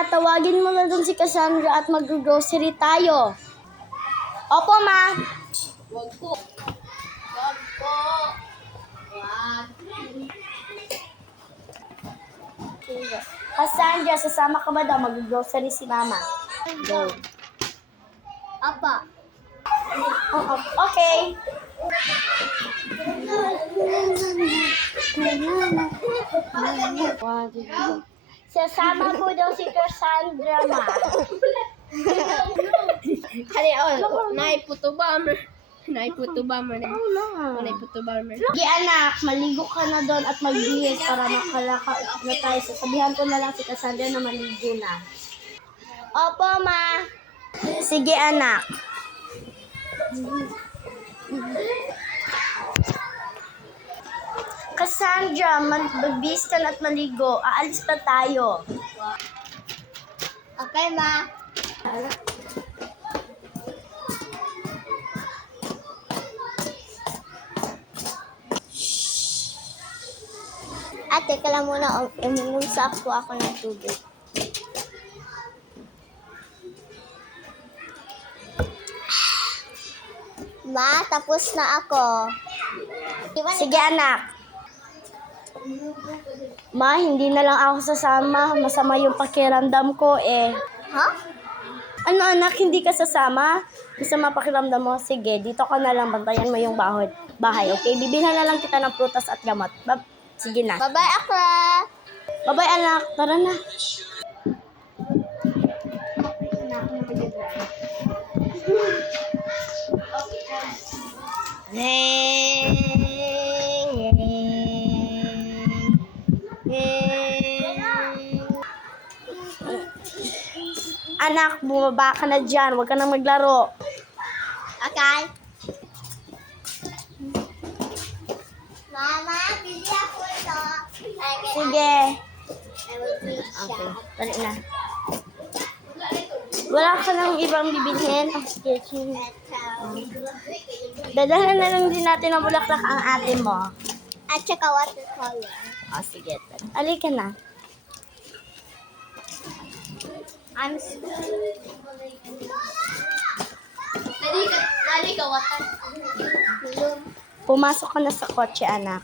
Ma, tawagin mo na dun si Cassandra at mag-grocery tayo. Opo, Ma. Wag po. Wag po. Wag. Cassandra, sasama ka ba daw? Mag-grocery si Mama. Go. Apa. Okay. Sasama po daw si Cassandra, Ma. Kali naiputo ba mo? Naiputo ba mo? Naiputo ba mo? Sige anak, maligo ka na doon at magbihis para makalaka na tayo. Sasabihan ko na lang si Cassandra na maligo na. Opo, Ma. Sige anak. Cassandra, magbihis ka na at maligo. Aalis na tayo. Okay, Ma. Ate, teka lang muna. Uminom-sap po ako ng tubig. Ma, tapos na ako. Sige anak. Ma, hindi na lang ako sasama. Masama yung pakiramdam ko eh. Ha? Ano anak, hindi ka sasama? Masama pakiramdam mo? Sige, dito ka na lang. Bantayan mo yung bahay, okay? Bibilhan na lang kita ng prutas at gamot. Sige na. Bye-bye, Akla. Bye-bye anak. Tara na. Anak, bumaba ka na dyan. Huwag ka nang maglaro. Okay. Mama, bili ako ito. Sige. I will teach Okay, tali na. Wala ka nang ibang bibilhin. Oh, sige, sige. Dadalhan na lang din natin ng bulaklak ang ate mo. At saka watercolor. Oh, sige. Alika na. I'm Nadi ka water. Pumasok ka na sa kotse, anak.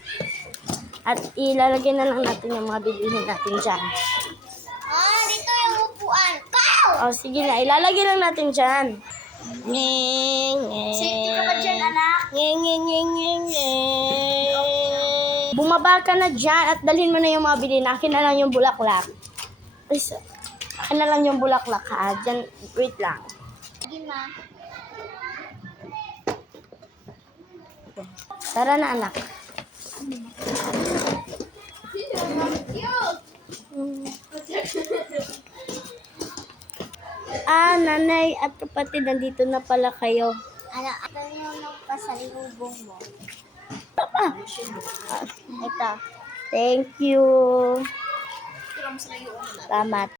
At ilalagay na lang natin yung mga bibilhin natin dyan. Ah, dito yung upuan. Kaw! Oh, sige na. Ilalagay lang natin dyan. Safety ka ba dyan, anak? Bumaba ka na dyan at dalhin mo na yung mga bilhin. Akin na lang yung bulaklak. Akin na lang yung bulaklak, ha? Dyan, wait lang. Sige, ma. Tara na, anak. Nanay at kapatid, nandito na pala kayo. Ano yung pasalubong mo? Ito. Thank you. Salamat.